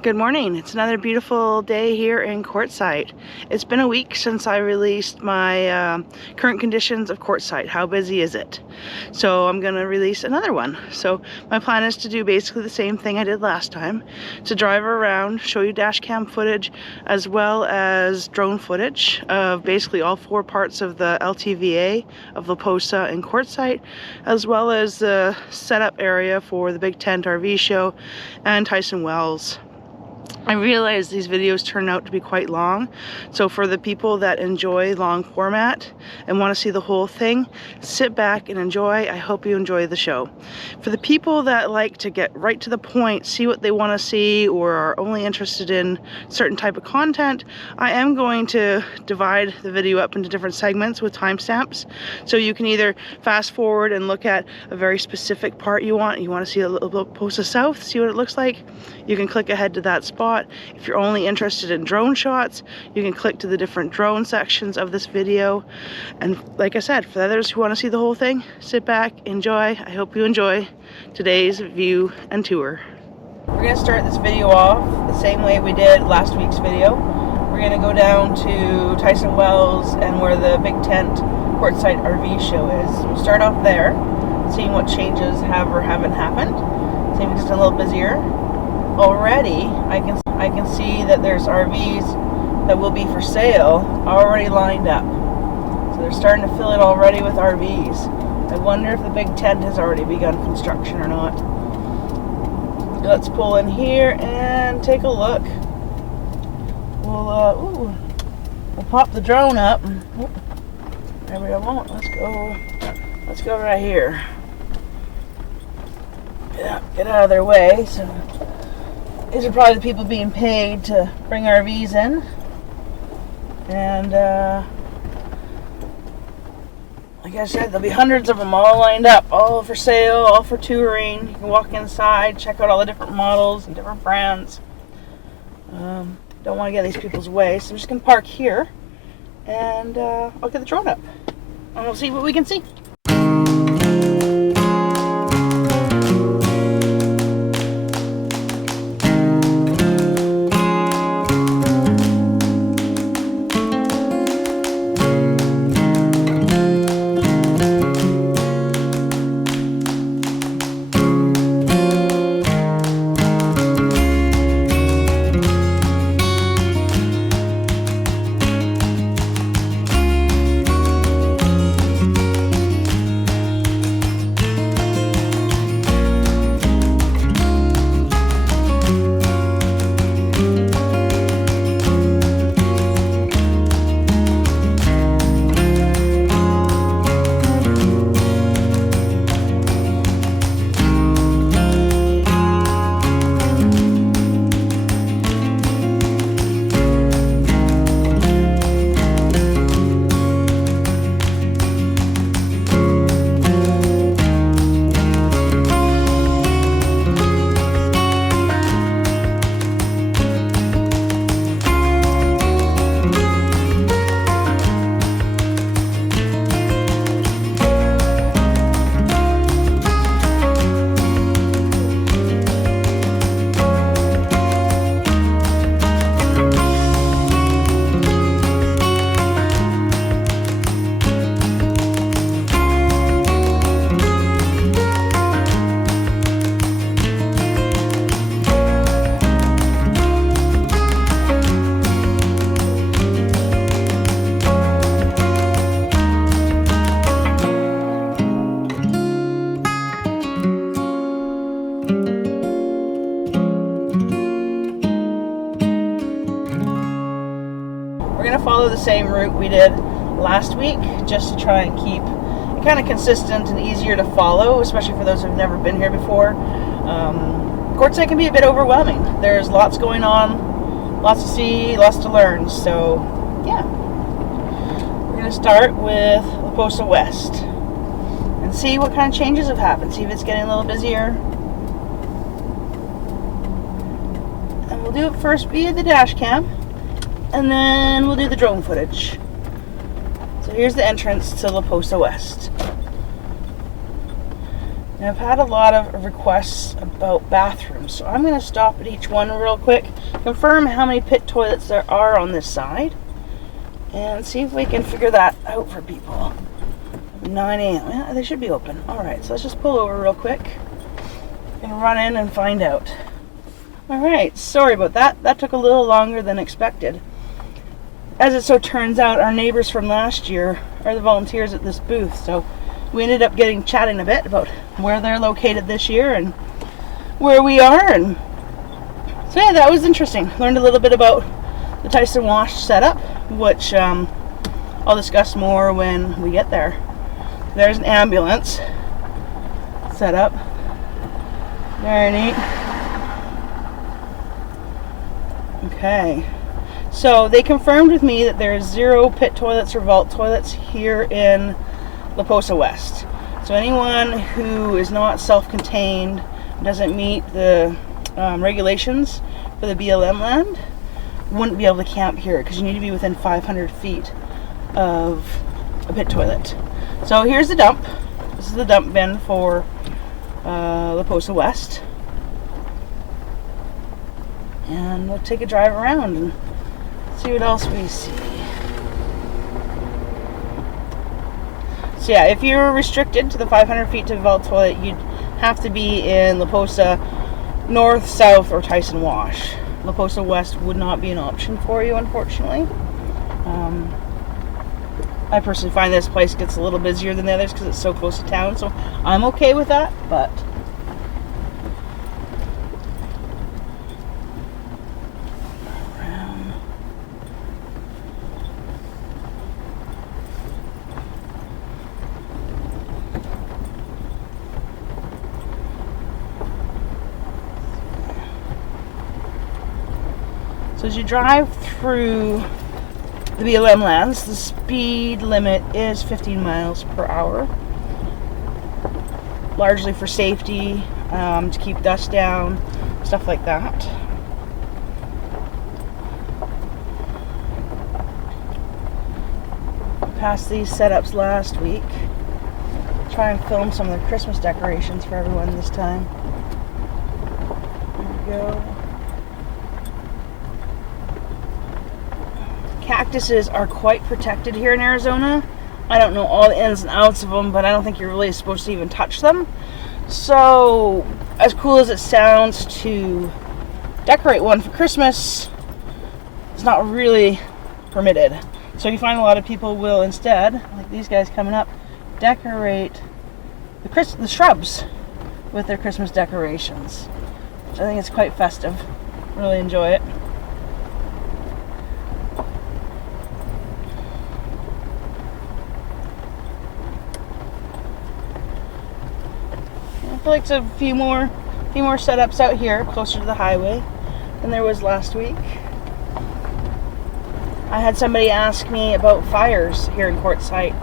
Good morning. It's another beautiful day here in Quartzsite. It's been a week since I released my current conditions of Quartzsite. How busy is it? So I'm going to release another one. So my plan is to do basically the same thing I did last time. To drive around, show you dash cam footage as well as drone footage of basically all four parts of the LTVA of La Posa in Quartzsite, as well as the setup area for the big tent RV show and Tyson Wells. I realize these videos turn out to be quite long, so for the people that enjoy long format and want to see the whole thing, sit back and enjoy. I hope you enjoy the show. For the people that like to get right to the point, see what they want to see, or are only interested in certain type of content, I am going to divide the video up into different segments with timestamps, so you can either fast forward and look at a very specific part you want to see a little Posa South, see what it looks like. You can click ahead to that spot. If you're only interested in drone shots, you can click to the different drone sections of this video. And like I said, for others who want to see the whole thing, sit back, enjoy. I hope you enjoy today's view and tour. We're going to start this video off the same way we did last week's video. We're going to go down to Tyson Wells and where the big tent Quartzsite RV show is. We'll start off there, seeing what changes have or haven't happened. See if it's just a little busier. Already, I can see that there's RVs that will be for sale already lined up. So they're starting to fill it already with RVs. I wonder if the big tent has already begun construction or not. Let's pull in here and take a look. We'll pop the drone up. Maybe I won't. Let's go right here. Yeah, get out of their way. So these are probably the people being paid to bring RVs in. And like I said, there'll be hundreds of them all lined up, all for sale, all for touring. You can walk inside, check out all the different models and different brands. Don't want to get these people's way, so I'm just going to park here and I'll get the drone up and we'll see what we can see. Follow the same route we did last week, just to try and keep it kind of consistent and easier to follow, especially for those who've never been here before. Quartzsite can be a bit overwhelming. There's lots going on, lots to see, lots to learn. So yeah, we're going to start with La Posa West and see what kind of changes have happened, see if it's getting a little busier. And we'll do it first via the dash cam, and then we'll do the drone footage. So here's the entrance to La Posa West. And I've had a lot of requests about bathrooms, so I'm going to stop at each one real quick, confirm how many pit toilets there are on this side, and see if we can figure that out for people. 9 a.m. Yeah, they should be open. Alright, so let's just pull over real quick and run in and find out. Alright, sorry about that. That took a little longer than expected. As it so turns out, our neighbors from last year are the volunteers at this booth, so we ended up chatting a bit about where they're located this year and where we are, and so yeah, that was interesting. Learned a little bit about the Tyson Wash setup, which I'll discuss more when we get there. There's an ambulance set up. Very neat. Okay. So they confirmed with me that there's 0 pit toilets or vault toilets here in La Posa West. So anyone who is not self-contained, doesn't meet the regulations for the BLM land, wouldn't be able to camp here because you need to be within 500 feet of a pit toilet. So here's the dump. This is the dump bin for La Posa West. And we'll take a drive around and see what else we see. So yeah, if you're restricted to the 500 feet to the vault toilet, you'd have to be in La Posa North, South, or Tyson Wash. La Posa West would not be an option for you, unfortunately. I personally find this place gets a little busier than the others because it's so close to town, so I'm okay with that, but so as you drive through the BLM lands, the speed limit is 15 miles per hour. Largely for safety, to keep dust down, stuff like that. Passed these setups last week. Try and film some of the Christmas decorations for everyone this time. There we go. Cactuses are quite protected here in Arizona. I don't know all the ins and outs of them, but I don't think you're really supposed to even touch them. So, as cool as it sounds to decorate one for Christmas, it's not really permitted. So you find a lot of people will instead, like these guys coming up, decorate the shrubs with their Christmas decorations. Which I think it's quite festive. Really enjoy it. I feel like there's a few more setups out here closer to the highway than there was last week. I had somebody ask me about fires here in Quartzsite.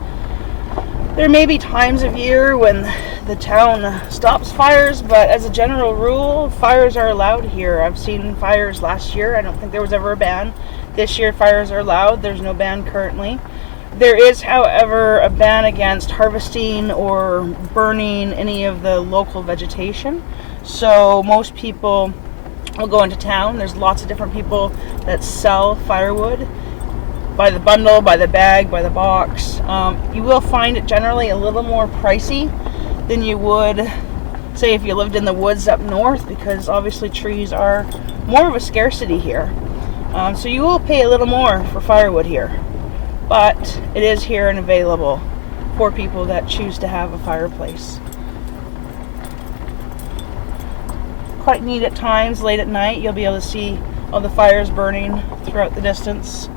There may be times of year when the town stops fires, but as a general rule, fires are allowed here. I've seen fires last year. I don't think there was ever a ban. This year, fires are allowed. There's no ban currently. There is, however, a ban against harvesting or burning any of the local vegetation. So most people will go into town. There's lots of different people that sell firewood by the bundle, by the bag, by the box. You will find it generally a little more pricey than you would, say, if you lived in the woods up north, because obviously trees are more of a scarcity here. So you will pay a little more for firewood here. But it is here and available for people that choose to have a fireplace. Quite neat at times, late at night, you'll be able to see all the fires burning throughout the distance.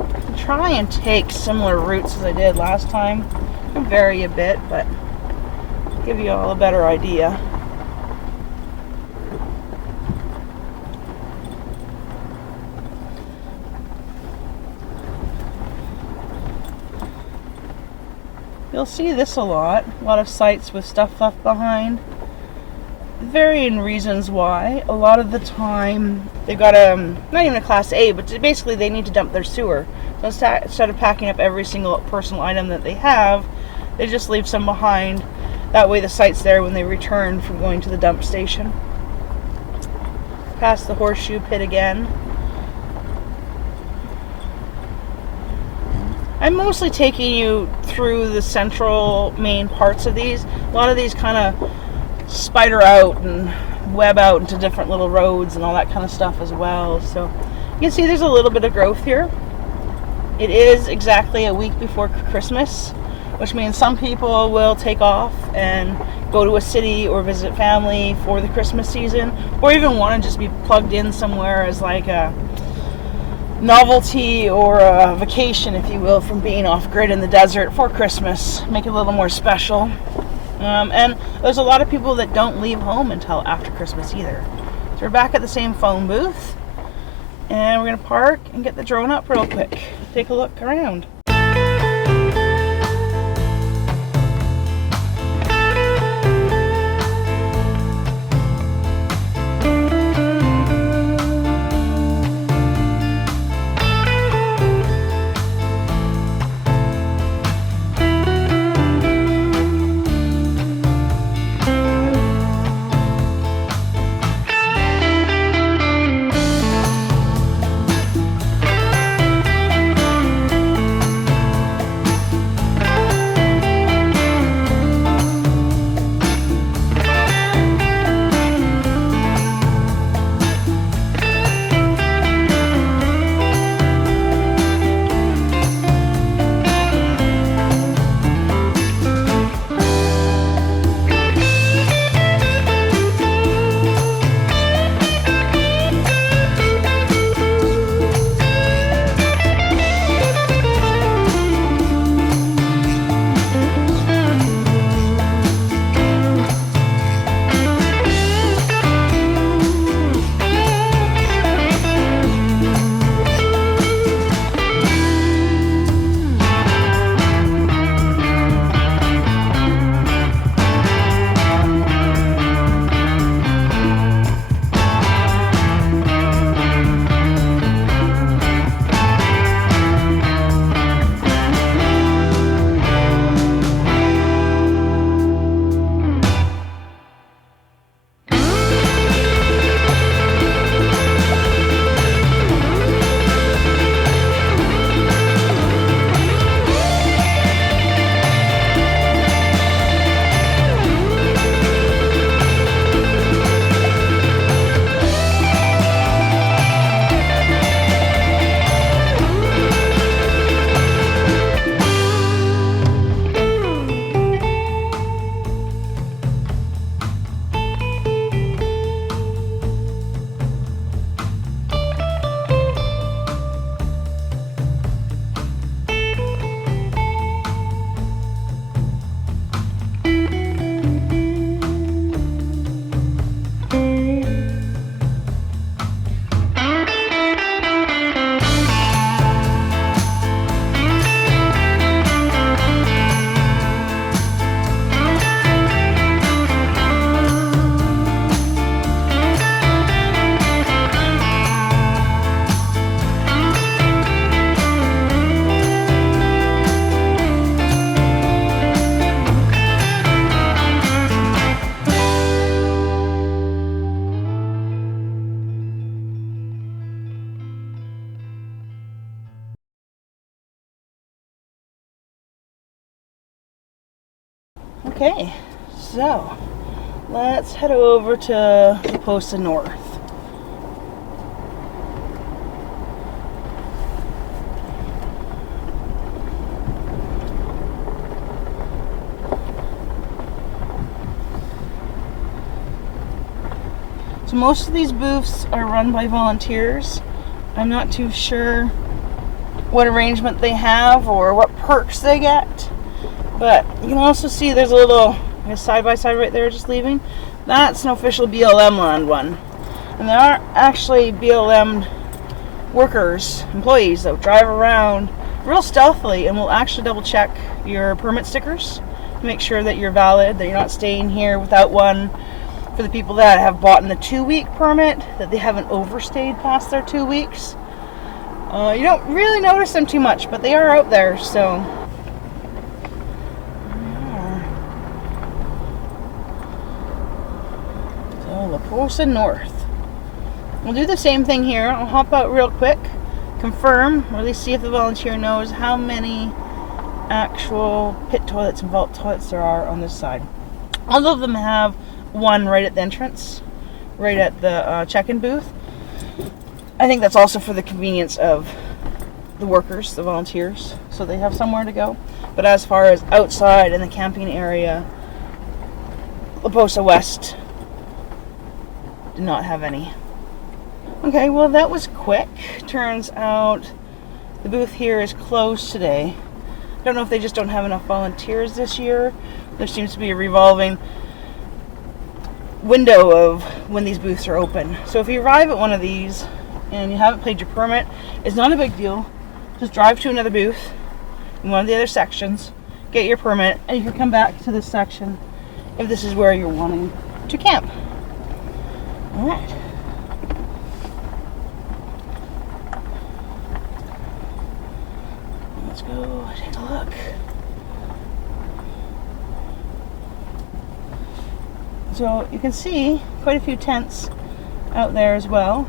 I'll try and take similar routes as I did last time. I'll vary a bit, but give you all a better idea. You'll see this a lot of sites with stuff left behind. Varying reasons why. A lot of the time, they've got not even a class A, but basically they need to dump their sewer. So instead of packing up every single personal item that they have, they just leave some behind. That way the site's there when they return from going to the dump station. Past the horseshoe pit again. I'm mostly taking you through the central main parts of these. A lot of these kind of spider out and web out into different little roads and all that kind of stuff as well. So you can see there's a little bit of growth here. It is exactly a week before Christmas, which means some people will take off and go to a city or visit family for the Christmas season, or even want to just be plugged in somewhere as like a novelty or a vacation, if you will, from being off grid in the desert for Christmas. Make it a little more special. And there's a lot of people that don't leave home until after Christmas either. So we're back at the same phone booth, and we're going to park and get the drone up real quick. Take a look around. Okay, so let's head over to La Posa North. So most of these booths are run by volunteers. I'm not too sure what arrangement they have or what perks they get. But you can also see there's a little side-by-side right there just leaving. That's an official BLM land one. And there are actually BLM workers, employees that drive around real stealthily and will actually double check your permit stickers to make sure that you're valid, that you're not staying here without one. For the people that have bought in the 2-week permit, that they haven't overstayed past their 2 weeks. You don't really notice them too much, but they are out there, so. So, La Posa North. We'll do the same thing here. I'll hop out real quick, confirm, or at least see if the volunteer knows how many actual pit toilets and vault toilets there are on this side. All of them have one right at the entrance, right at the check-in booth. I think that's also for the convenience of the workers, the volunteers, so they have somewhere to go. But as far as outside in the camping area, La Posa West did not have any. Okay, well that was quick. Turns out the booth here is closed today. I don't know if they just don't have enough volunteers this year. There seems to be a revolving window of when these booths are open. So if you arrive at one of these and you haven't paid your permit, it's not a big deal. Just drive to another booth in one of the other sections, get your permit, and you can come back to this section if this is where you're wanting to camp. Alright. Let's go take a look. So you can see quite a few tents out there as well.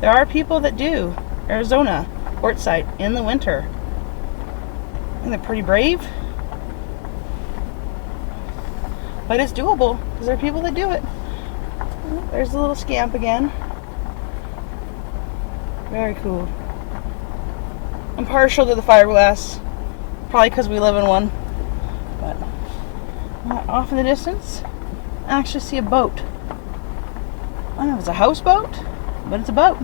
There are people that do Arizona Quartzsite in the winter. I think they're pretty brave. But it's doable because there are people that do it. There's the little scamp again. Very cool. I'm partial to the fiberglass, probably because we live in one. But off in the distance, I actually see a boat. I don't know if it's a houseboat, but it's a boat.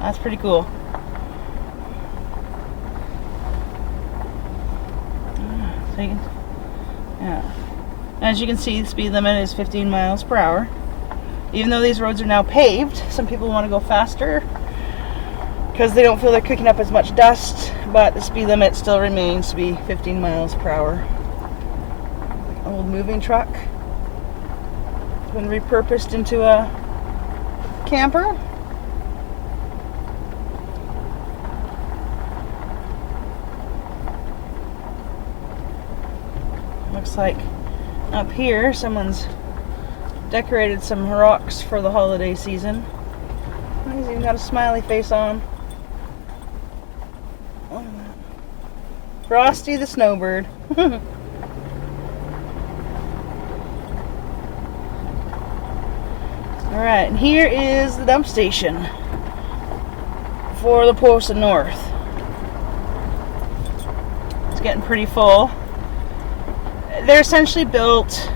That's pretty cool. So you can, yeah. As you can see, the speed limit is 15 miles per hour. Even though these roads are now paved, some people want to go faster because they don't feel they're kicking up as much dust, but the speed limit still remains to be 15 miles per hour. Old moving truck. It's been repurposed into a camper. Looks like up here someone's decorated some rocks for the holiday season. He's even got a smiley face on. Frosty the Snowbird. Alright, and here is the dump station for La Posa North. It's getting pretty full. They're essentially built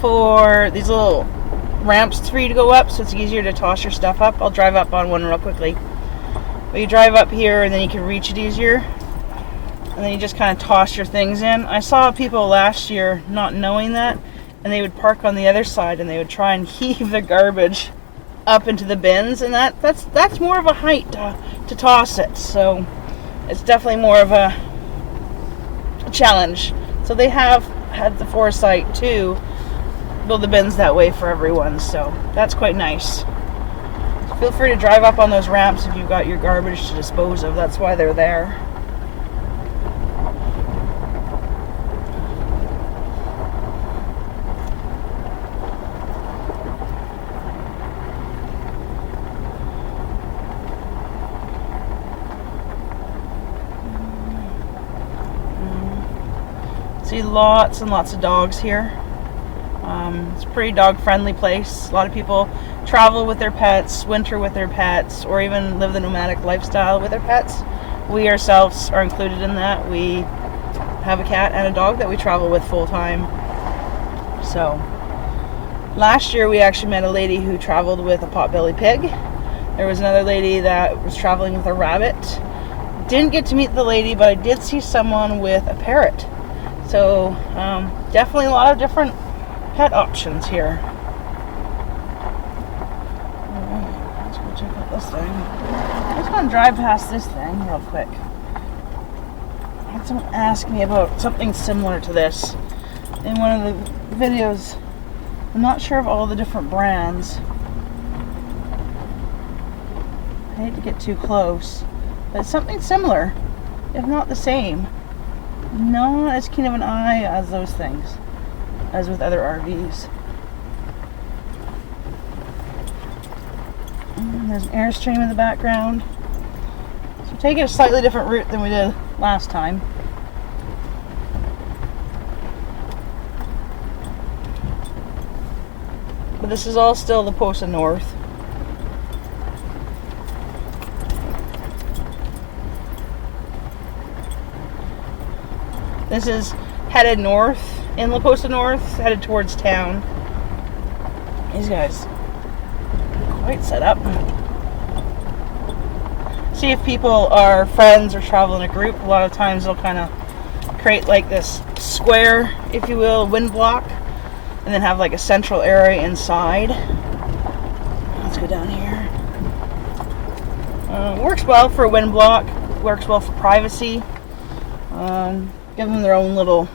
for these little ramps for you to go up, so it's easier to toss your stuff up. I'll drive up on one real quickly. But you drive up here and then you can reach it easier. And then you just kind of toss your things in. I saw people last year not knowing that, and they would park on the other side and they would try and heave their garbage up into the bins, and that's more of a height to toss it. So it's definitely more of a challenge. So they have had the foresight to build the bins that way for everyone, so that's quite nice. Feel free to drive up on those ramps if you've got your garbage to dispose of. That's why they're there. See lots and lots of dogs here. It's a pretty dog-friendly place. A lot of people travel with their pets, winter with their pets, or even live the nomadic lifestyle with their pets. We ourselves are included in that. We have a cat and a dog that we travel with full-time. So, last year we actually met a lady who traveled with a potbelly pig. There was another lady that was traveling with a rabbit. Didn't get to meet the lady, but I did see someone with a parrot. So, definitely a lot of different pet options here. Let's go check out this thing. I just want to drive past this thing real quick. I had someone ask me about something similar to this in one of the videos. I'm not sure of all the different brands. hate to get too close, but it's something similar, if not the same. Not as keen of an eye as those things, as with other RVs. And there's an Airstream in the background. So we're taking a slightly different route than we did last time. But this is all still La Posa North. This is headed north in La Posa North, headed towards town. These guys are quite set up. See, if people are friends or travel in a group, a lot of times they'll kind of create like this square, if you will, wind block, and then have like a central area inside. Let's go down here. Works well for a wind block, works well for privacy. Give them their own little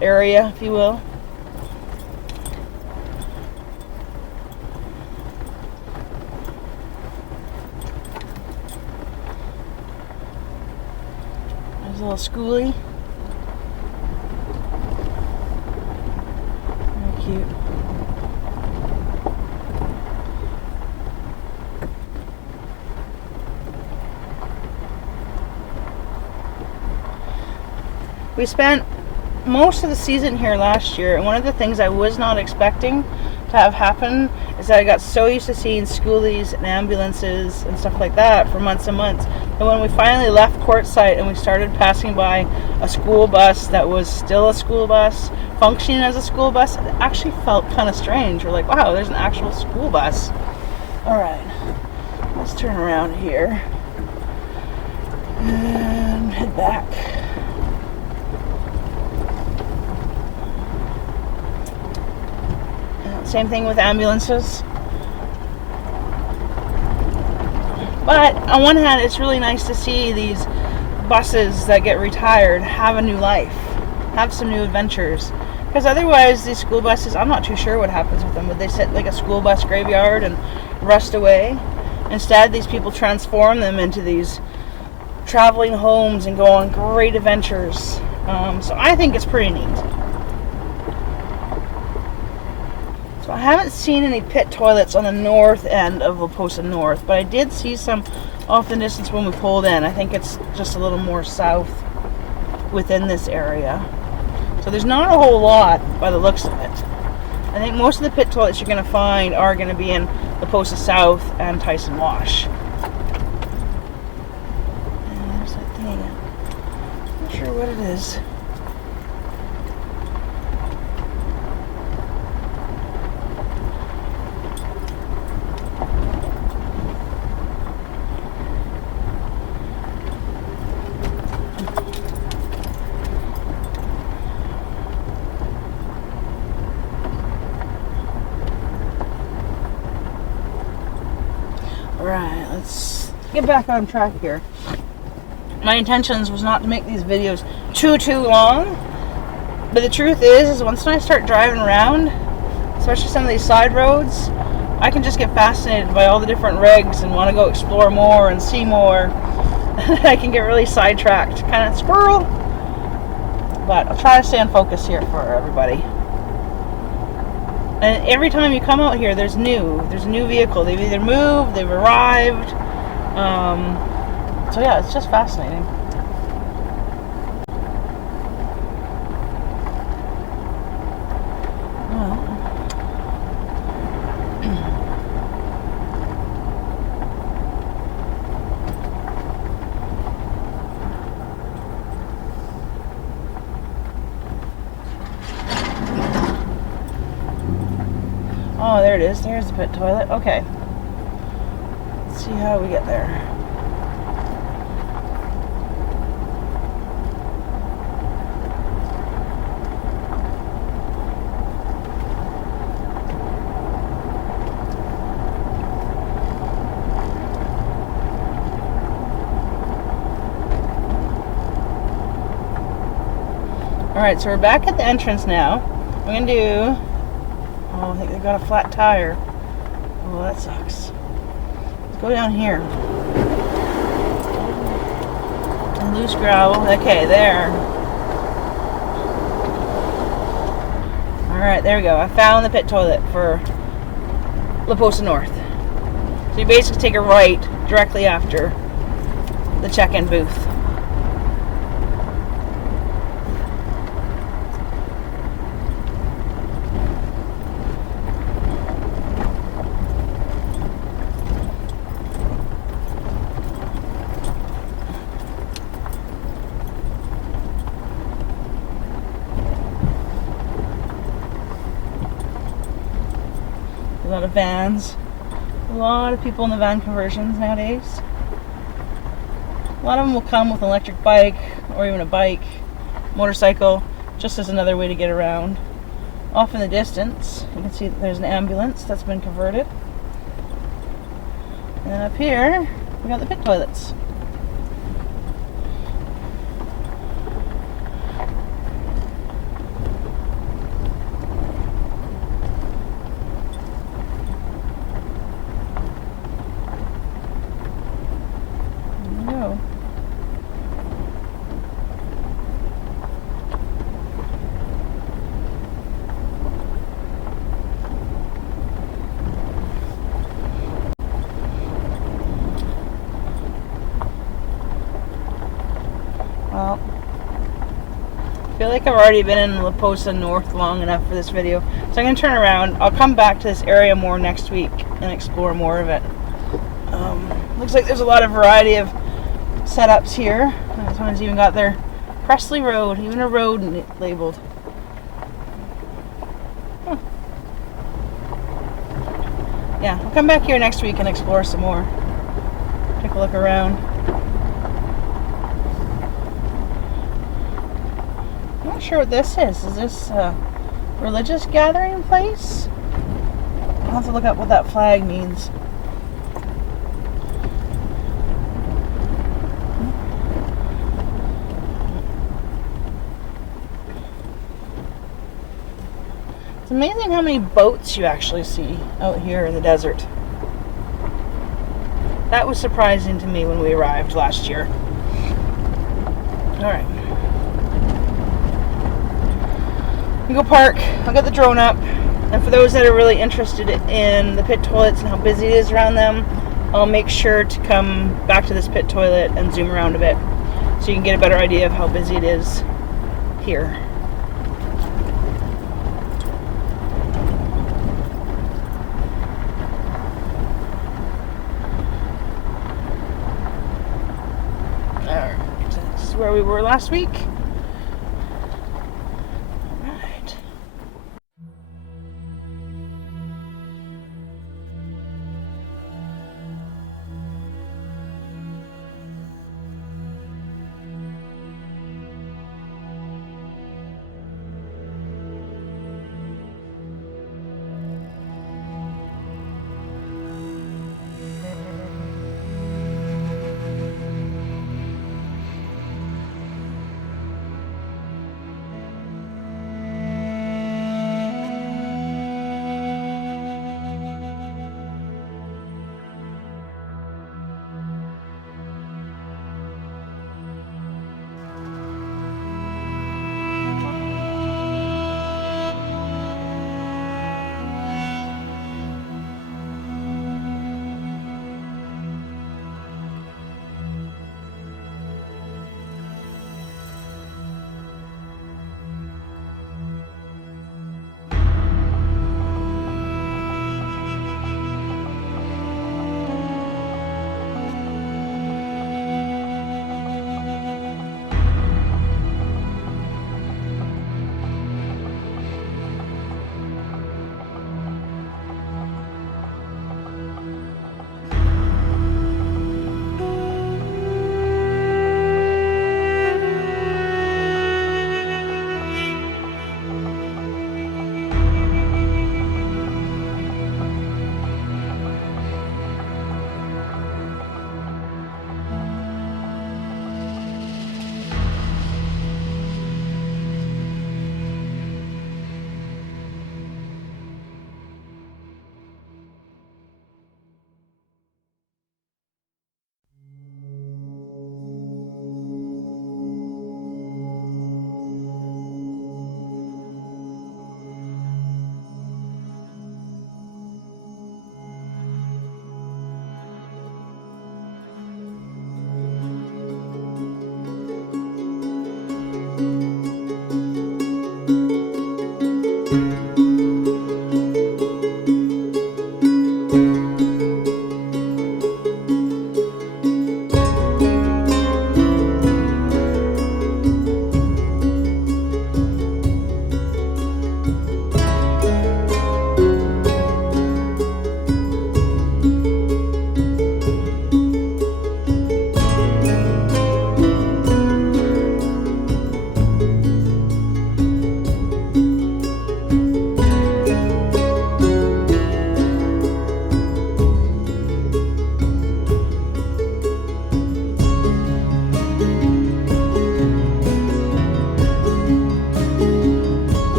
area, if you will. There's a little schoolie. Very cute. We spent most of the season here last year, and one of the things I was not expecting to have happen is that I got so used to seeing schoolies and ambulances and stuff like that for months and months. And when we finally left Quartzsite and we started passing by a school bus that was still a school bus, functioning as a school bus, it actually felt kind of strange. We're like, wow, there's an actual school bus. Alright, let's turn around here and head back. Same thing with ambulances. But on one hand, it's really nice to see these buses that get retired have a new life, have some new adventures. Because otherwise, these school buses, I'm not too sure what happens with them. Would they sit like a school bus graveyard and rust away? Instead, these people transform them into these traveling homes and go on great adventures. So I think it's pretty neat. So I haven't seen any pit toilets on the north end of La Posa North, but I did see some off the distance when we pulled in. I think it's just a little more south within this area. So there's not a whole lot by the looks of it. I think most of the pit toilets you're going to find are going to be in La Posa South and Tyson Wash. And there's that thing. Not sure what it is. Alright, let's get back on track here. My intentions was not to make these videos too long, but the truth is once I start driving around, especially some of these side roads, I can just get fascinated by all the different rigs and want to go explore more and see more. I can get really sidetracked, kind of squirrel, but I'll try to stay on focus here for everybody. And every time you come out here, there's a new vehicle. They've either moved, they've arrived. So yeah, it's just fascinating. Oh, there it is. There's the pit toilet. Okay. Let's see how we get there. Alright, so we're back at the entrance now. We're going to do... Oh, I think they got a flat tire. Oh, that sucks. Go down here. And loose gravel. Okay, there. Alright, there we go. I found the pit toilet for La Posa North. So you basically take a right directly after the check-in booth. A lot of vans. A lot of people in the van conversions nowadays. A lot of them will come with an electric bike or even a bike, motorcycle, just as another way to get around. Off in the distance, you can see that there's an ambulance that's been converted. And then up here, we got the pit toilets. Well, I feel like I've already been in La Posa North long enough for this video, so I'm going to turn around. I'll come back to this area more next week and explore more of it. Looks like there's a lot of variety of setups here. Someone's even got their Presley Road, even a road labeled. Yeah, I'll come back here next week and explore some more. Take a look around. I'm not sure what this is. Is this a religious gathering place? I'll have to look up what that flag means. It's amazing how many boats you actually see out here in the desert. That was surprising to me when we arrived last year. Alright. We go park. I'll get the drone up. And for those that are really interested in the pit toilets and how busy it is around them, I'll make sure to come back to this pit toilet and zoom around a bit so you can get a better idea of how busy it is here. This is where we were last week. Alright.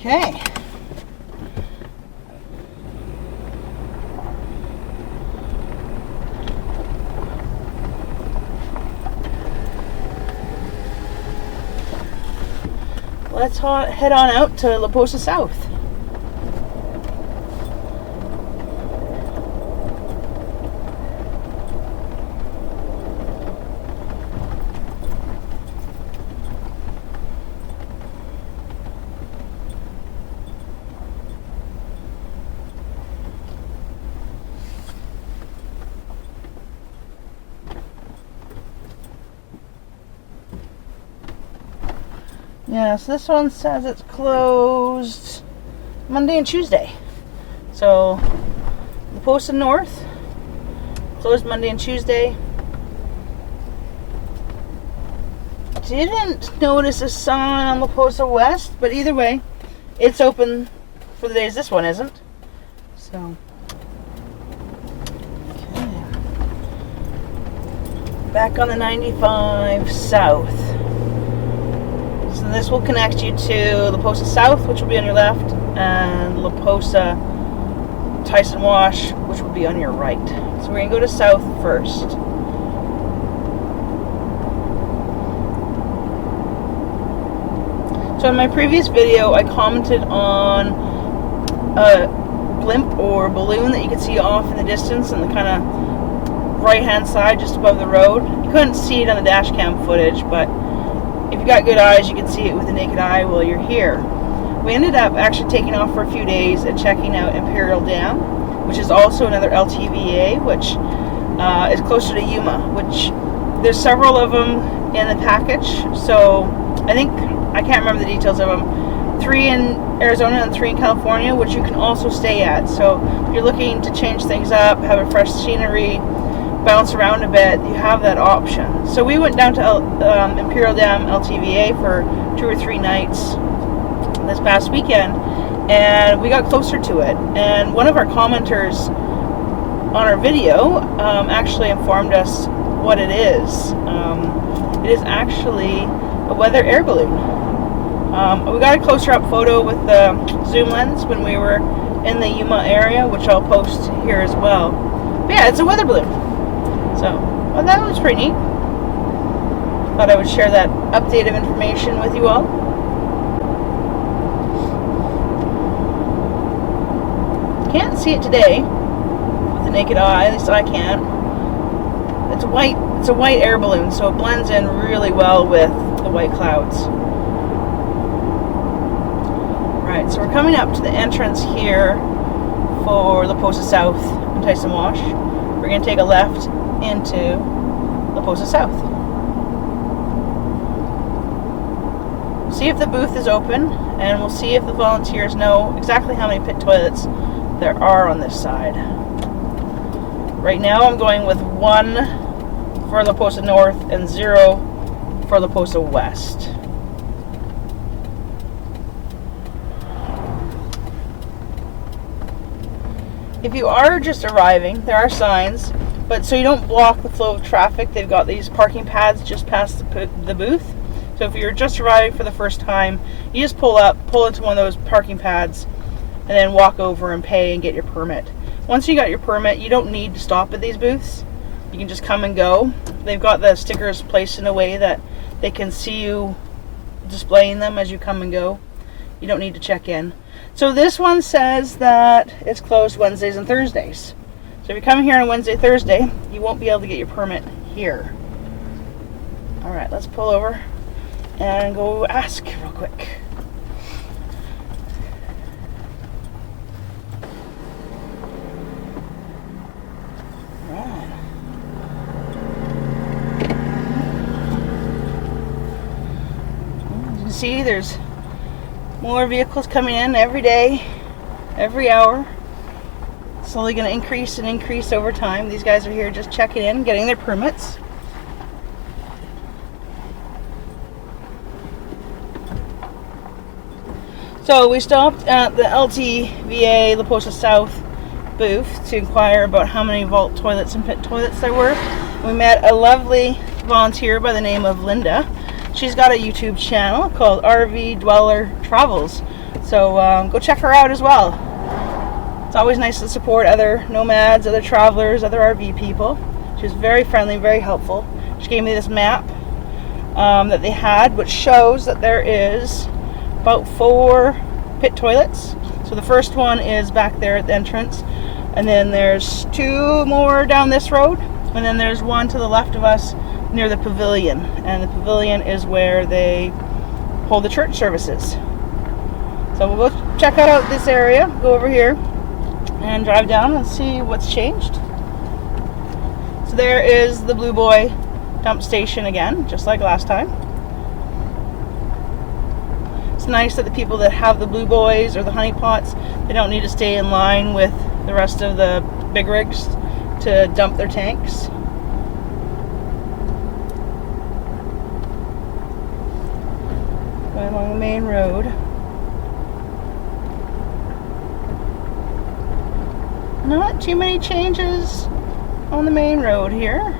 Okay. Let's head on out to La Posa South. Yeah, so this one says it's closed Monday and Tuesday. So, La Posa North, closed Monday and Tuesday. Didn't notice a sign on La Posa West, but either way, it's open for the days this one isn't. So, okay. Back on the 95 South. So this will connect you to La Posa South, which will be on your left, and La Posa Tyson Wash, which will be on your right. So we're going to go to South first. So in my previous video, I commented on a blimp or balloon that you could see off in the distance on the kind of right-hand side just above the road. You couldn't see it on the dash cam footage, but if you got good eyes, you can see it with the naked eye while you're here. We ended up actually taking off for a few days and checking out Imperial Dam, which is also another LTVA, which is closer to Yuma, which there's several of them in the package. So I can't remember the details of them. 3 in Arizona and 3 in California, which you can also stay at. So if you're looking to change things up, have a fresh scenery, bounce around a bit, you have that option. So we went down to Imperial Dam LTVA for 2 or 3 nights this past weekend, and we got closer to it. And one of our commenters on our video actually informed us what it is. It is actually a weather air balloon. We got a closer up photo with the zoom lens when we were in the Yuma area, which I'll post here as well. But yeah, it's a weather balloon. So, well, that was pretty neat. Thought I would share that updated information with you all. Can't see it today with the naked eye, at least I can't. It's a white air balloon, so it blends in really well with the white clouds. Right, so we're coming up to the entrance here for La Posa South and Tyson Wash. We're going to take a left into La Posa South. See if the booth is open, and we'll see if the volunteers know exactly how many pit toilets there are on this side. Right now I'm going with 1 for La Posa North and 0 for La Posa West. If you are just arriving, there are signs, but so you don't block the flow of traffic, they've got these parking pads just past the booth. So if you're just arriving for the first time, you just pull into one of those parking pads, and then walk over and pay and get your permit. Once you got your permit, you don't need to stop at these booths. You can just come and go. They've got the stickers placed in a way that they can see you displaying them as you come and go. You don't need to check in. So this one says that it's closed Wednesdays and Thursdays. So if you're coming here on Wednesday, Thursday, you won't be able to get your permit here. All right, let's pull over and go ask real quick. See, there's more vehicles coming in every day, every hour. Slowly going to increase and increase over time. These guys are here just checking in, getting their permits. So we stopped at the LTVA La Posa South booth to inquire about how many vault toilets and pit toilets there were. We met a lovely volunteer by the name of Linda. She's got a YouTube channel called RV Dweller Travels. So go check her out as well. It's always nice to support other nomads, other travelers, other RV people. She was very friendly, very helpful. She gave me this map that they had, which shows that there is about 4 pit toilets. So the first one is back there at the entrance, and then there's 2 more down this road, and then there's one to the left of us near the pavilion, and the pavilion is where they hold the church services. So we'll go check out this area, go over here and drive down and see what's changed. So there is the Blue Boy dump station again, just like last time. It's nice that the people that have the Blue Boys or the honey pots, they don't need to stay in line with the rest of the big rigs to dump their tanks. Going along the main road. Not too many changes on the main road here.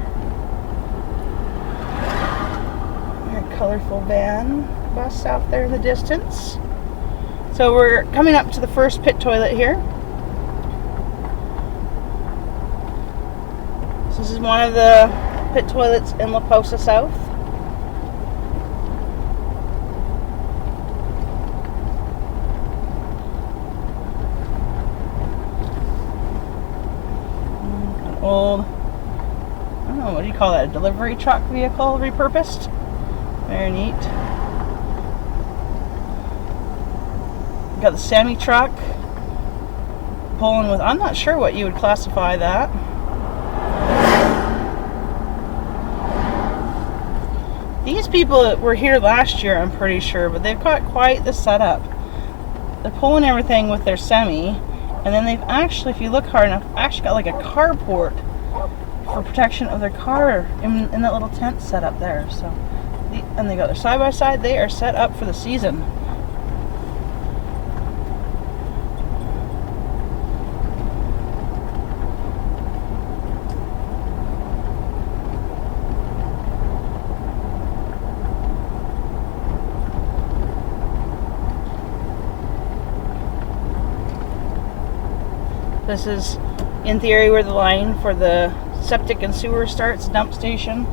Very colorful van bus out there in the distance. So we're coming up to the first pit toilet here. This is one of the pit toilets in La Posa South. Old, I don't know, what do you call that, a delivery truck vehicle repurposed? Very neat. Got the semi truck pulling with, I'm not sure what you would classify that. These people that were here last year, I'm pretty sure, but they've got quite the setup. They're pulling everything with their semi. And then they've actually, if you look hard enough, actually got like a carport for protection of their car in that little tent set up there. So, and they got their side by side. They are set up for the season. This is, in theory, where the line for the septic and sewer starts, dump station.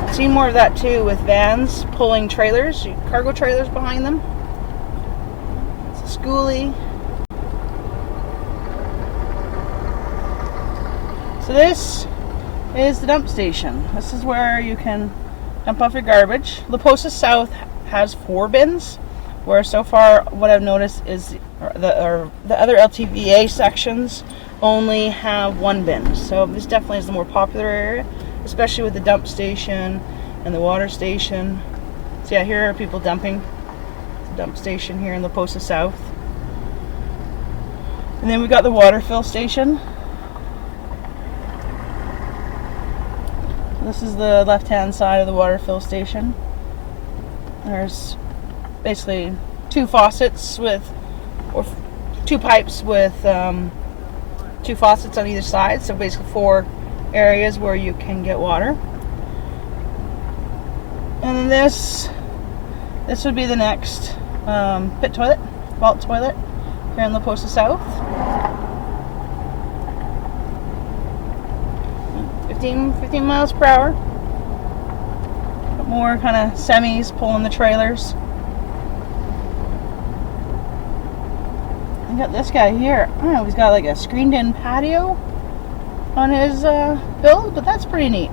I've seen more of that too with vans pulling trailers, cargo trailers behind them. It's a schoolie. So this is the dump station. This is where you can dump off your garbage. La Posa South has 4 bins, where so far what I've noticed is the other LTVA sections only have 1 bin. So this definitely is the more popular area, especially with the dump station and the water station. So yeah, here are people dumping. The dump station here in La Posa South. And then we got the water fill station. This is the left-hand side of the water fill station. There's basically 2 faucets with, or 2 pipes with 2 faucets on either side, so basically 4 areas where you can get water. And then this would be the next pit toilet, vault toilet here in La Posa South. 15 miles per hour. Got more kind of semis pulling the trailers. I got this guy here. I don't know if he's got like a screened in patio on his build, but that's pretty neat.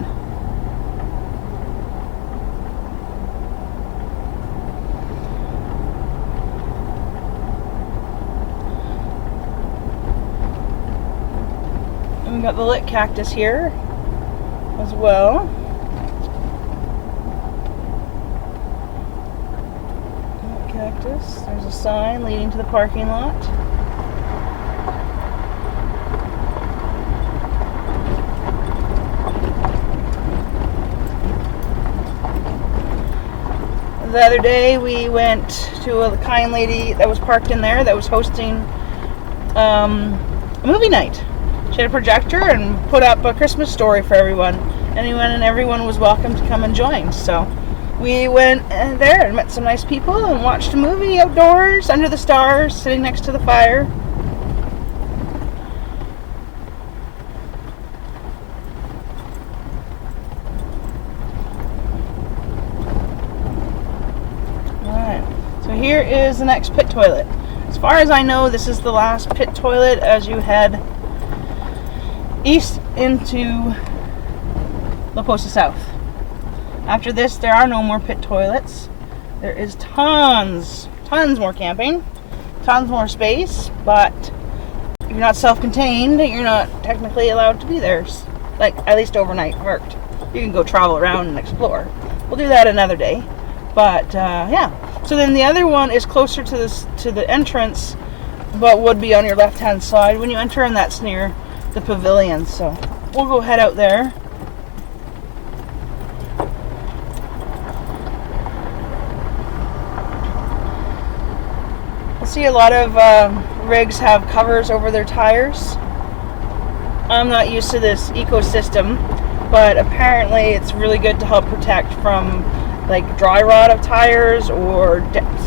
And we got the Lit Cactus here as well. Lit Cactus. There's a sign leading to the parking lot. The other day we went to a kind lady that was parked in there that was hosting a movie night. She had a projector and put up a Christmas story for everyone. Anyone and everyone was welcome to come and join. So we went there and met some nice people and watched a movie outdoors under the stars, sitting next to the fire. Alright, so here is the next pit toilet. As far as I know, this is the last pit toilet as you head east into La Posa South. After this, there are no more pit toilets. There is tons more camping, tons more space, but if you're not self-contained, you're not technically allowed to be there, like at least overnight parked. You can go travel around and explore. We'll do that another day, but yeah. So then the other one is closer to the entrance, but would be on your left-hand side when you enter, and that's near the pavilion. So we'll go head out there. See, a lot of rigs have covers over their tires. I'm not used to this ecosystem, but apparently it's really good to help protect from like dry rot of tires or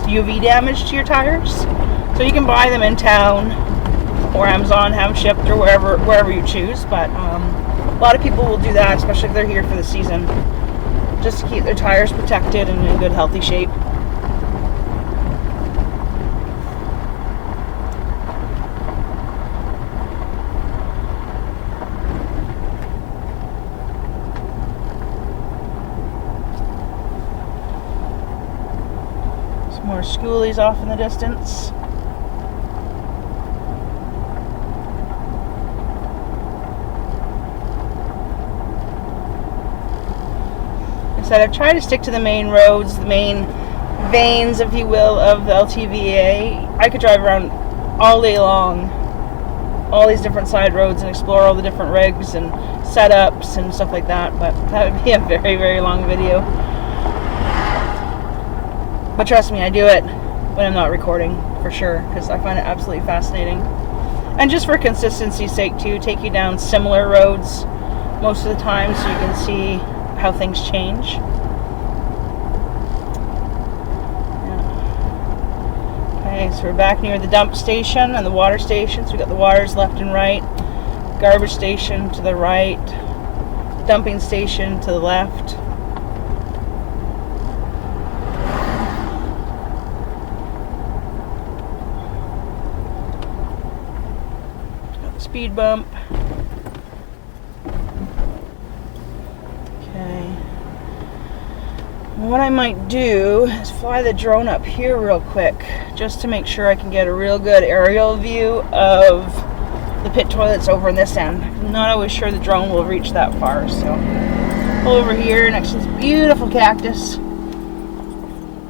UV damage to your tires. So you can buy them in town or Amazon, have them shipped, or wherever you choose. But a lot of people will do that, especially if they're here for the season, just to keep their tires protected and in good, healthy shape. More schoolies off in the distance. I said I've tried to stick to the main roads, the main veins, if you will, of the LTVA. I could drive around all day long, all these different side roads, and explore all the different rigs and setups and stuff like that, but that would be a very, very long video. But trust me, I do it when I'm not recording, for sure, because I find it absolutely fascinating. And just for consistency's sake, too, take you down similar roads most of the time so you can see how things change. Yeah. Okay, so we're back near the dump station and the water station. So we got the waters left and right, garbage station to the right, dumping station to the left. Speed bump. Okay. What I might do is fly the drone up here real quick, just to make sure I can get a real good aerial view of the pit toilets over in this end. I'm not always sure the drone will reach that far, so pull over here next to this beautiful cactus,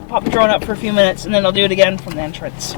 pop the drone up for a few minutes, and then I'll do it again from the entrance.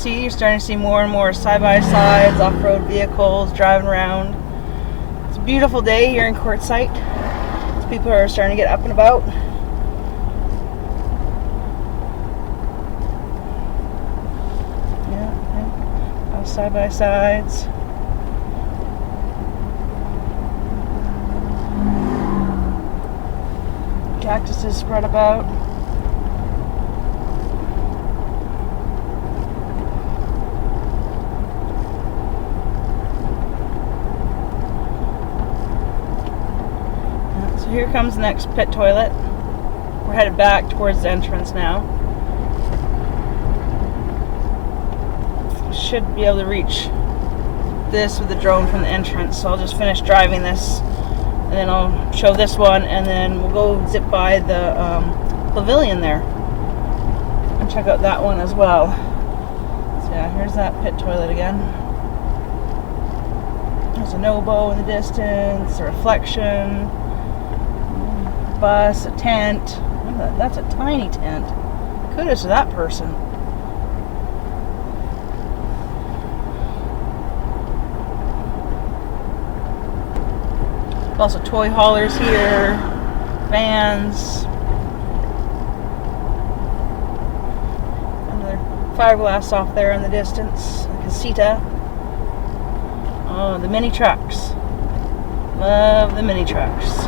see, you're starting to see more and more side-by-sides, off-road vehicles driving around. It's a beautiful day here in Quartzsite. People are starting to get up and about. Yeah, side-by-sides. Cactuses spread about. So here comes the next pit toilet. We're headed back towards the entrance now. Should be able to reach this with the drone from the entrance, so I'll just finish driving this and then I'll show this one, and then we'll go zip by the pavilion there and check out that one as well. So yeah, here's that pit toilet again. There's an oboe in the distance, a reflection, a bus, a tent. Look at that. That's a tiny tent. Kudos to that person. Also toy haulers here, vans, another fiberglass off there in the distance, a casita. Oh, the mini trucks. Love the mini trucks.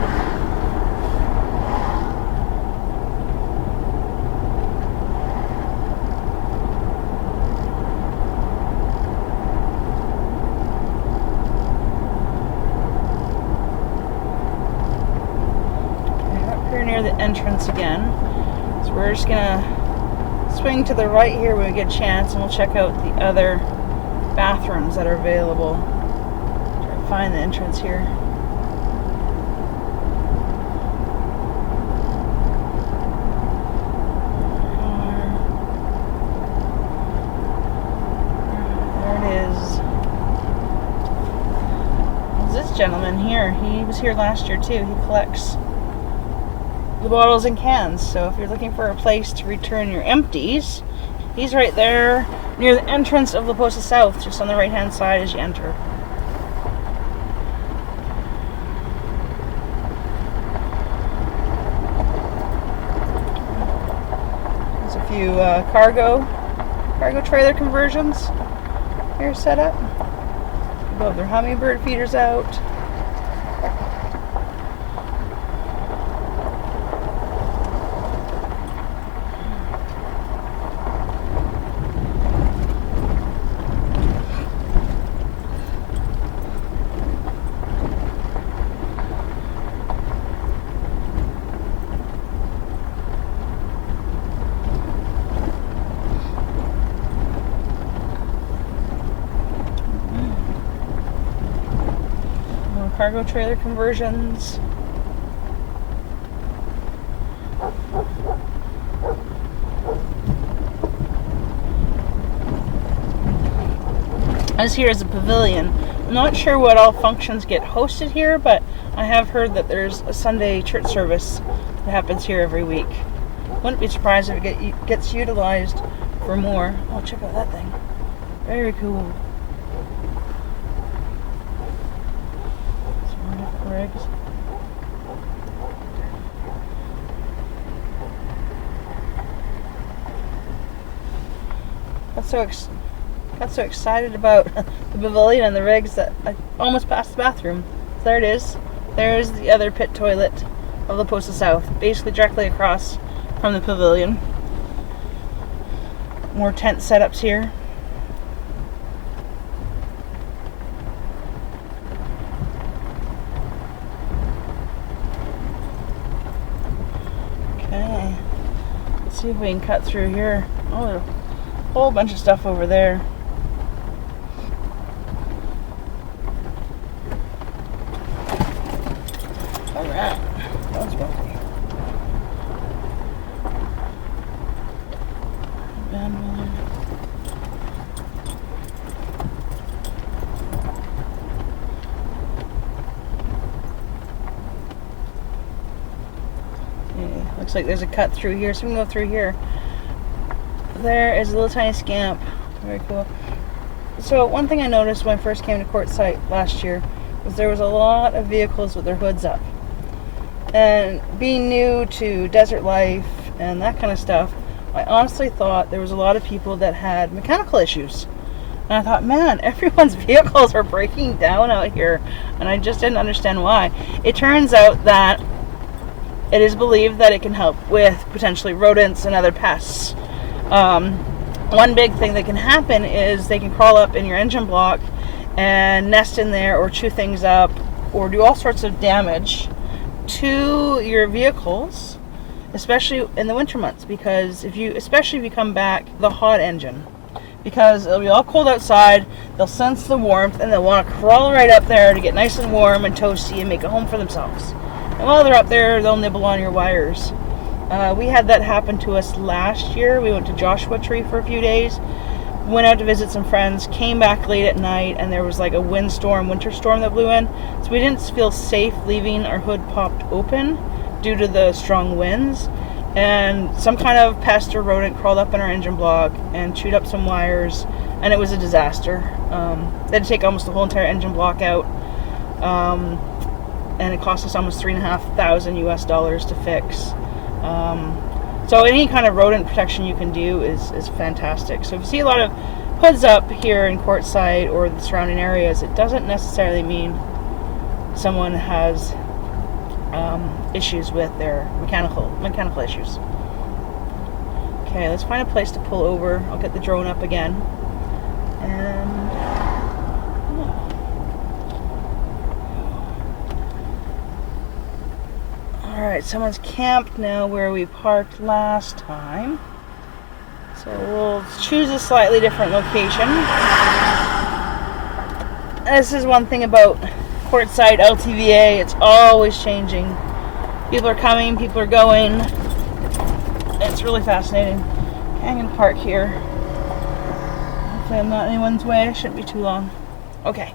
Near the entrance again, so we're just gonna swing to the right here when we get a chance, and we'll check out the other bathrooms that are available. Try to find the entrance here. There it is. There's this gentleman here. He was here last year too. He collects the bottles and cans, so if you're looking for a place to return your empties, he's right there near the entrance of La Posa South, just on the right hand side as you enter. There's a few cargo trailer conversions here set up. People have their hummingbird feeders out. Cargo trailer conversions. As here is a pavilion. I'm not sure what all functions get hosted here, but I have heard that there's a Sunday church service that happens here every week. Wouldn't be surprised if it gets utilized for more. Oh, check out that thing. Very cool. Rigs. Got so excited about the pavilion and the rigs that I almost passed the bathroom. So there it is. There's the other pit toilet of La Posa South, basically directly across from the pavilion. More tent setups here. Okay, let's see if we can cut through here. Oh, there's a whole bunch of stuff over there. Alright, that was bumpy. Looks like there's a cut through here, so we can go through here. There is a little tiny scamp. Very cool. So one thing I noticed when I first came to Quartzsite last year was there was a lot of vehicles with their hoods up. And being new to desert life and that kind of stuff, I honestly thought there was a lot of people that had mechanical issues. And I thought, man, everyone's vehicles are breaking down out here. And I just didn't understand why. It turns out that it is believed that it can help with potentially rodents and other pests. One big thing that can happen is they can crawl up in your engine block and nest in there or chew things up or do all sorts of damage to your vehicles, especially in the winter months, because especially if you come back the hot engine, because it'll be all cold outside, they'll sense the warmth and they'll want to crawl right up there to get nice and warm and toasty and make a home for themselves. And while they're up there, they'll nibble on your wires. We had that happen to us last year. We went to Joshua Tree for a few days, went out to visit some friends, came back late at night, and there was like a winter storm that blew in. So we didn't feel safe leaving our hood popped open due to the strong winds. And some kind of pest or rodent crawled up in our engine block and chewed up some wires, and it was a disaster. They had to take almost the whole entire engine block out. and it cost us almost $3,500 US to fix. So any kind of rodent protection you can do is fantastic. So if you see a lot of hoods up here in Quartzsite or the surrounding areas, it doesn't necessarily mean someone has issues with their mechanical issues. Okay, let's find a place to pull over. I'll get the drone up again. And alright, someone's camped now where we parked last time. So we'll choose a slightly different location. This is one thing about Quartzsite LTVA, it's always changing. People are coming, people are going. It's really fascinating. Okay, I'm gonna park here. Hopefully I'm not in anyone's way, it shouldn't be too long. Okay,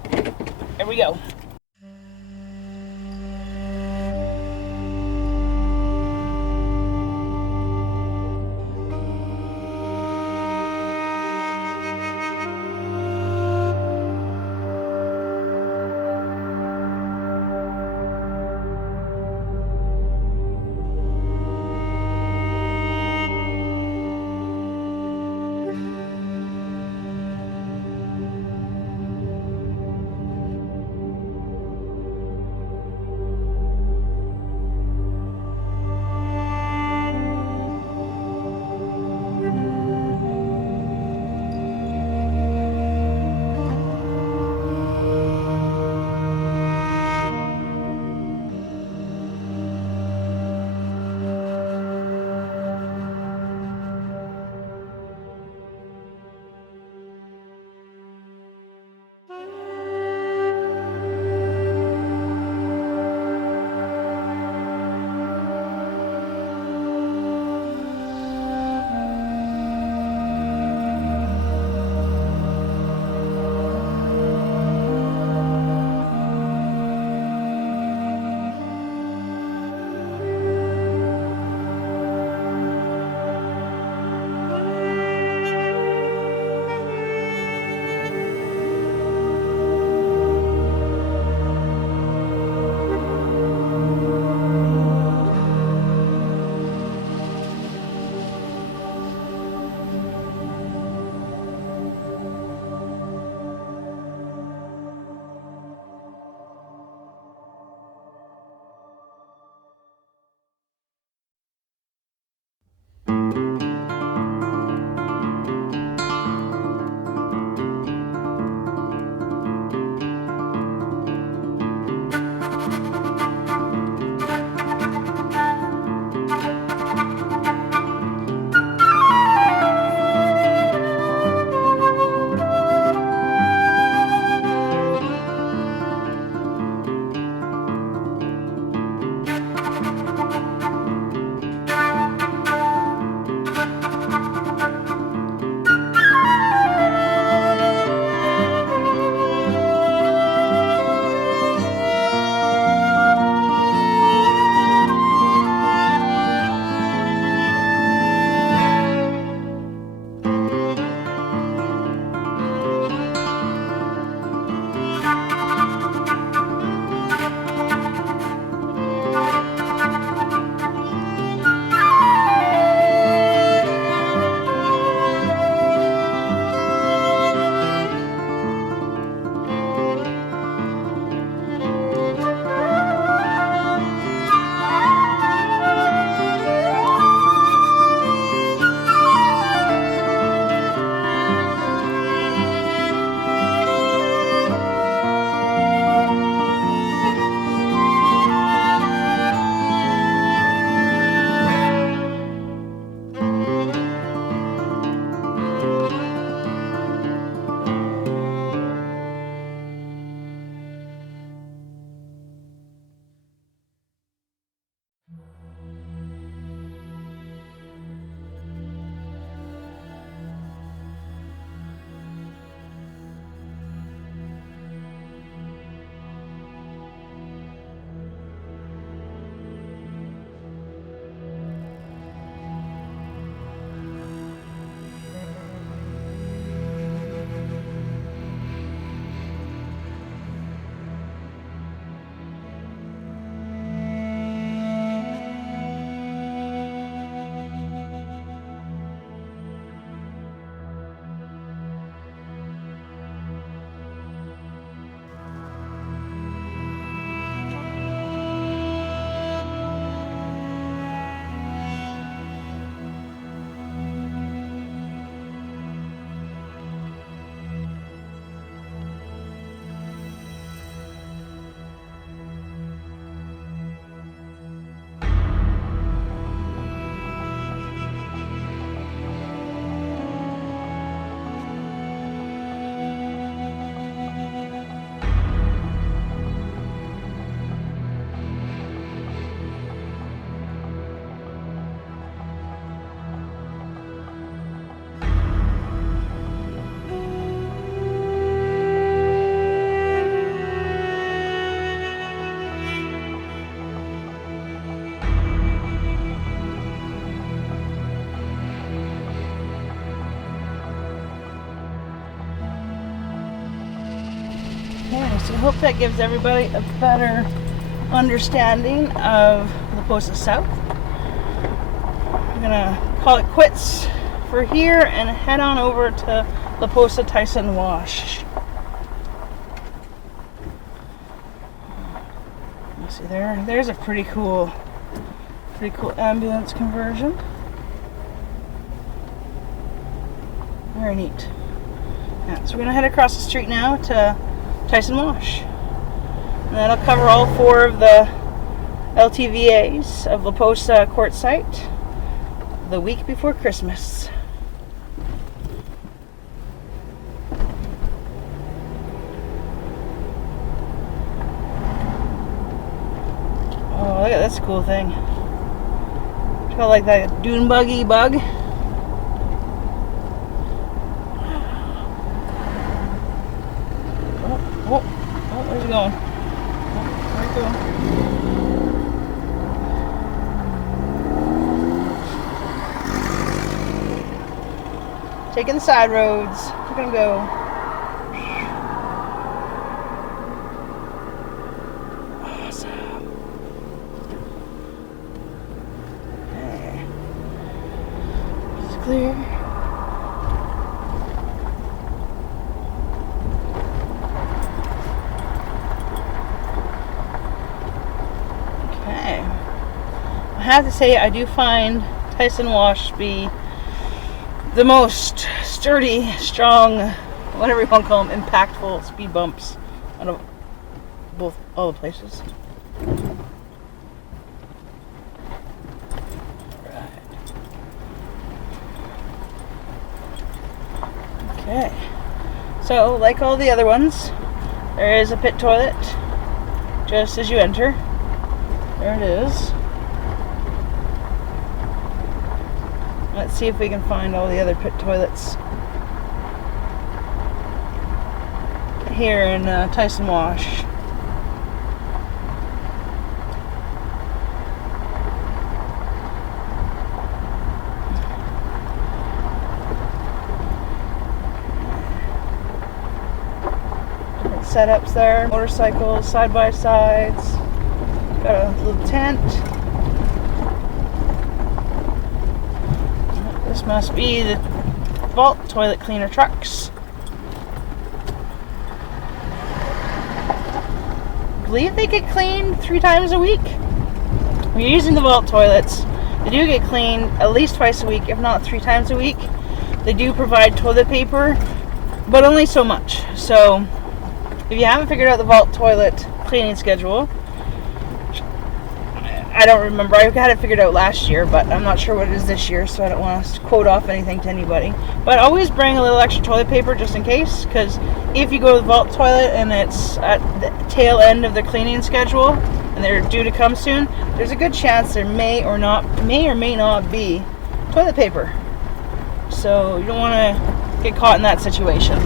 here we go. hope that gives everybody a better understanding of La Posa South. I'm gonna call it quits for here and head on over to La Posa Tyson Wash. See there's a pretty cool ambulance conversion. Very neat. Yeah, so we're gonna head across the street now to Tyson Wash. And that'll cover all 4 of the LTVAs of La Posa Quartzsite the week before Christmas. Oh, look at this cool thing. It's got like that dune buggy bug. Oh, where's it going? Where's it going? Taking the side roads. We're gonna go. Awesome. Okay. It's clear. I have to say, I do find Tyson Wash to be the most sturdy, strong, whatever you want to call them, impactful speed bumps out of all the places. Right. Okay. So, like all the other ones, there is a pit toilet just as you enter. There it is. Let's see if we can find all the other pit toilets here in Tyson Wash. Different setups there, motorcycles, side-by-sides, got a little tent. This must be the vault toilet cleaner trucks. I believe they get cleaned 3 times a week. When you're using the vault toilets, they do get cleaned at least twice a week, if not 3 times a week. They do provide toilet paper, but only so much. So, if you haven't figured out the vault toilet cleaning schedule, I don't remember. I had it figured out last year, but I'm not sure what it is this year, so I don't want to quote off anything to anybody. But always bring a little extra toilet paper just in case, because if you go to the vault toilet and it's at the tail end of the cleaning schedule and they're due to come soon, there's a good chance there may or may not be toilet paper. So you don't want to get caught in that situation.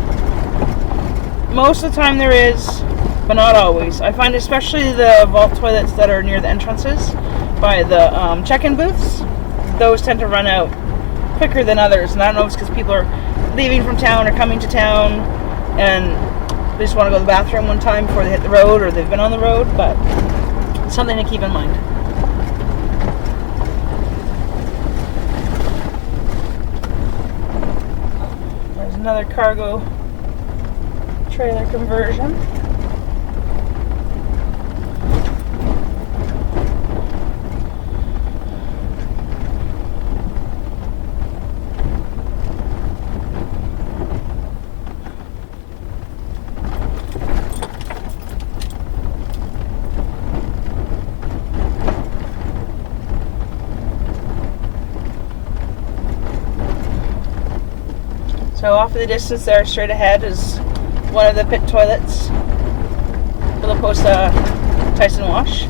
Most of the time there is, but not always. I find especially the vault toilets that are near the entrances by the check-in booths, those tend to run out quicker than others. And I don't know if it's because people are leaving from town or coming to town and they just want to go to the bathroom one time before they hit the road, or they've been on the road, but it's something to keep in mind. There's another cargo trailer conversion. So off in the distance there, straight ahead, is one of the pit toilets for La Posa Tyson Wash.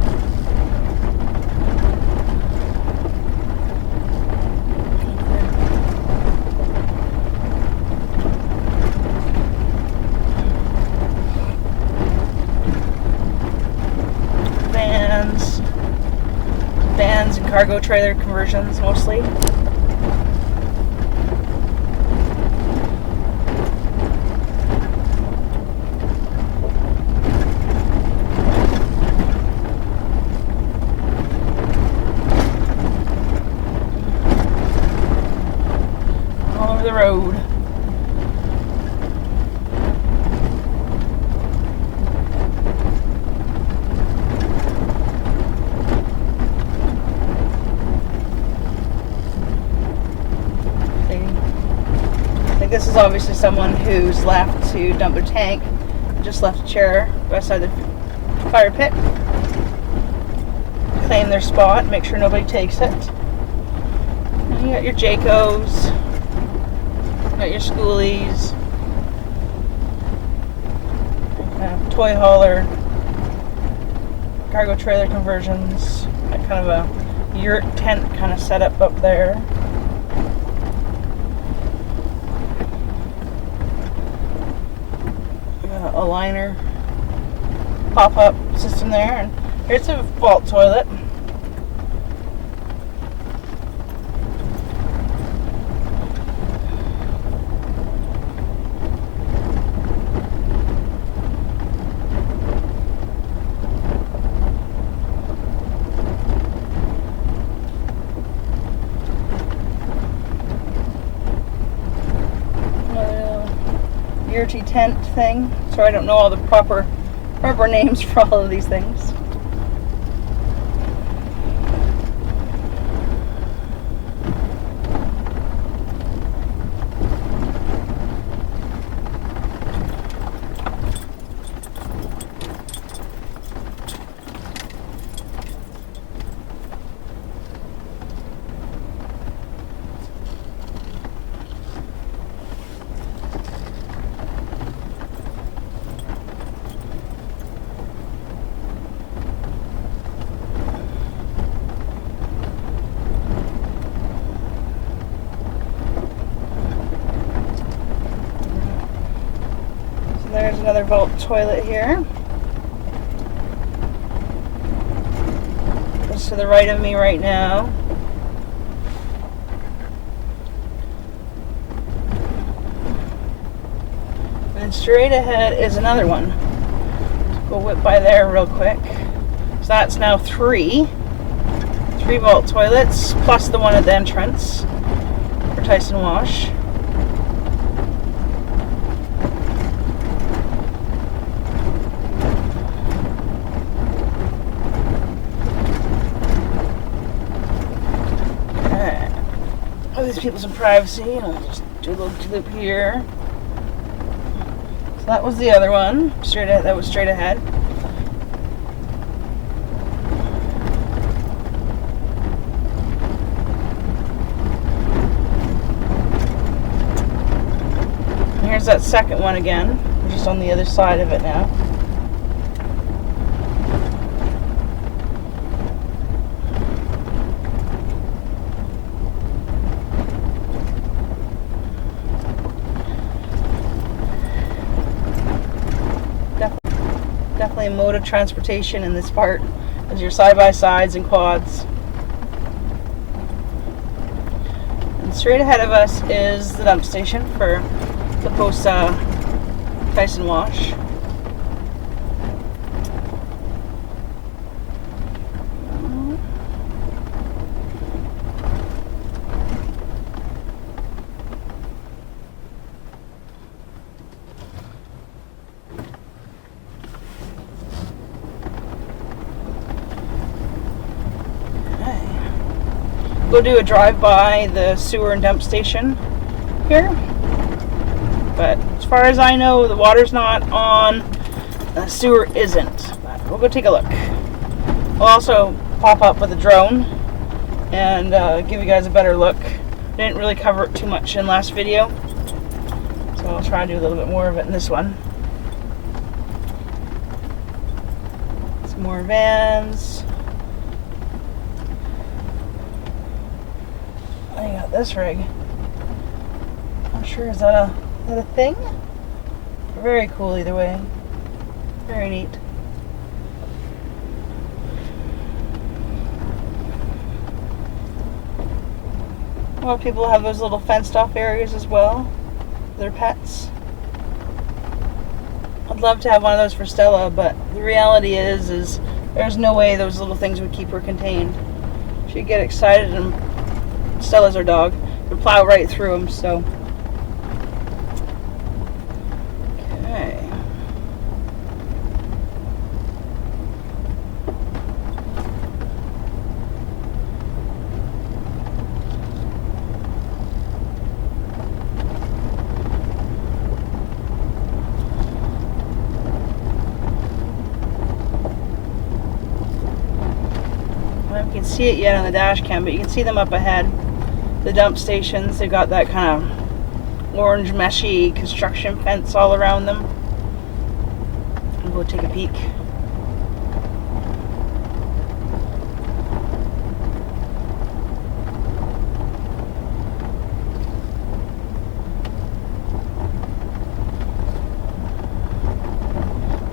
Vans and cargo trailer conversions mostly. this is obviously someone who's left to dump their tank, just left a chair beside the fire pit. Claim their spot, make sure nobody takes it. And you got your Jaycos, you got your Schoolies, toy hauler, cargo trailer conversions, kind of a yurt tent kind of setup up there. A liner pop-up system there, and here's a vault toilet. Yurty tent thing. So I don't know all the proper names for all of these things. There's another vault toilet here. Just to the right of me right now. And straight ahead is another one. Let's go whip by there real quick. So that's now three vault toilets, plus the one at the entrance for Tyson Wash. These people some privacy, and I'll just do a little loop here. So that was the other one, straight ahead. That was straight ahead. And here's that second one again, just on the other side of it now. Definitely a mode of transportation in this part is your side-by-sides and quads. And straight ahead of us is the dump station for La Posa Tyson Wash. Go do a drive-by the sewer and dump station here, but as far as I know, the water's not on, the sewer isn't, but we'll go take a look. I'll also pop up with a drone and give you guys a better look. I didn't really cover it too much in last video, so I'll try to do a little bit more of it in this one. Some more vans. I got this rig. Not sure, is that a thing? Very cool either way. Very neat. A lot of people have those little fenced off areas as well for their pets. I'd love to have one of those for Stella, but the reality is there's no way those little things would keep her contained. She'd get excited, and Stella's our dog, would plow right through them, so. Okay. can see it yet on the dash cam, but you can see them up ahead. The dump stations, they've got that kind of orange meshy construction fence all around them. I'll go take a peek.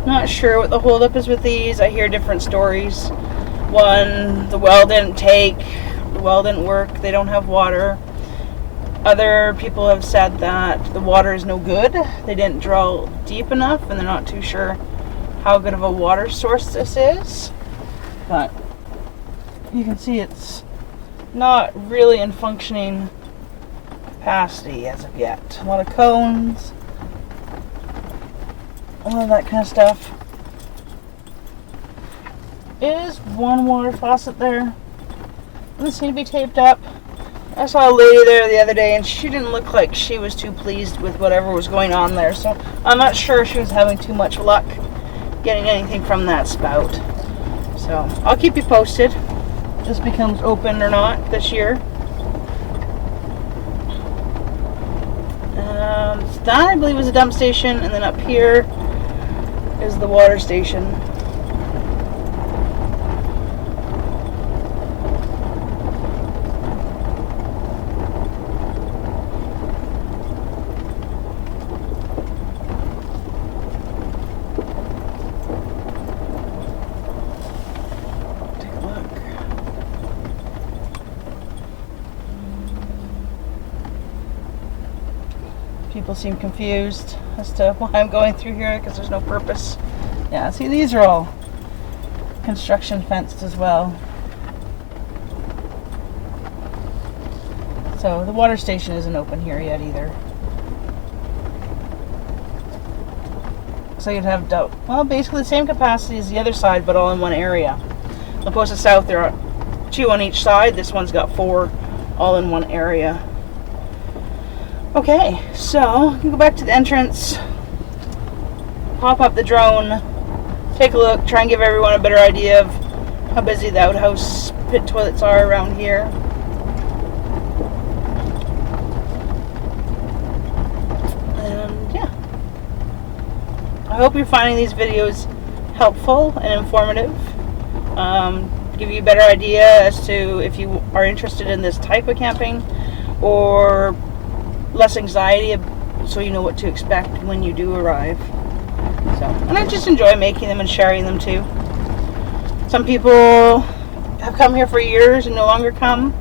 Not sure what the holdup is with these. I hear different stories. One, the well didn't take, the well didn't work, they don't have water. Other people have said that the water is no good. They didn't drill deep enough and they're not too sure how good of a water source this is. But you can see it's not really in functioning capacity as of yet. A lot of cones. All of that kind of stuff. Is one water faucet there. Doesn't seem to be taped up. I saw a lady there the other day and she didn't look like she was too pleased with whatever was going on there, so I'm not sure she was having too much luck getting anything from that spout. So I'll keep you posted if this becomes open or not this year. That I believe is a dump station, and then up here is the water station. Take a look. People seem confused as to why I'm going through here because there's no purpose. Yeah, see, these are all construction fenced as well. So the water station isn't open here yet either. So you'd have, well, basically the same capacity as the other side, but all in one area. La Posa South, there are 2 on each side. This one's got 4 all in one area. Okay, so you can go back to the entrance, pop up the drone, take a look, try and give everyone a better idea of how busy the outhouse pit toilets are around here. And yeah, I hope you're finding these videos helpful and informative. Give you a better idea as to if you are interested in this type of camping, or less anxiety, so you know what to expect when you do arrive. So, and I just enjoy making them and sharing them too. Some people have come here for years and no longer come.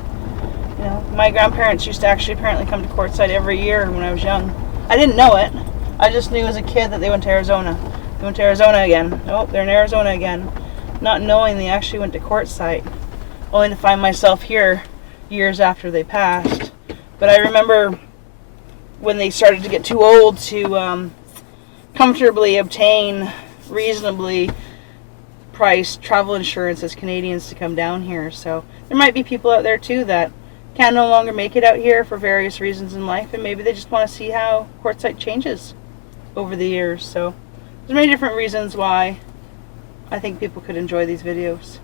You know, my grandparents used to actually apparently come to Quartzsite every year when I was young. I didn't know it. I just knew as a kid that they went to Arizona. They went to Arizona again. Oh, they're in Arizona again. Not knowing they actually went to Quartzsite. Only to find myself here years after they passed. But I remember when they started to get too old to comfortably obtain reasonably priced travel insurance as Canadians to come down here. So there might be people out there too that can no longer make it out here for various reasons in life, and maybe they just want to see how Quartzsite changes over the years. So there's many different reasons why I think people could enjoy these videos.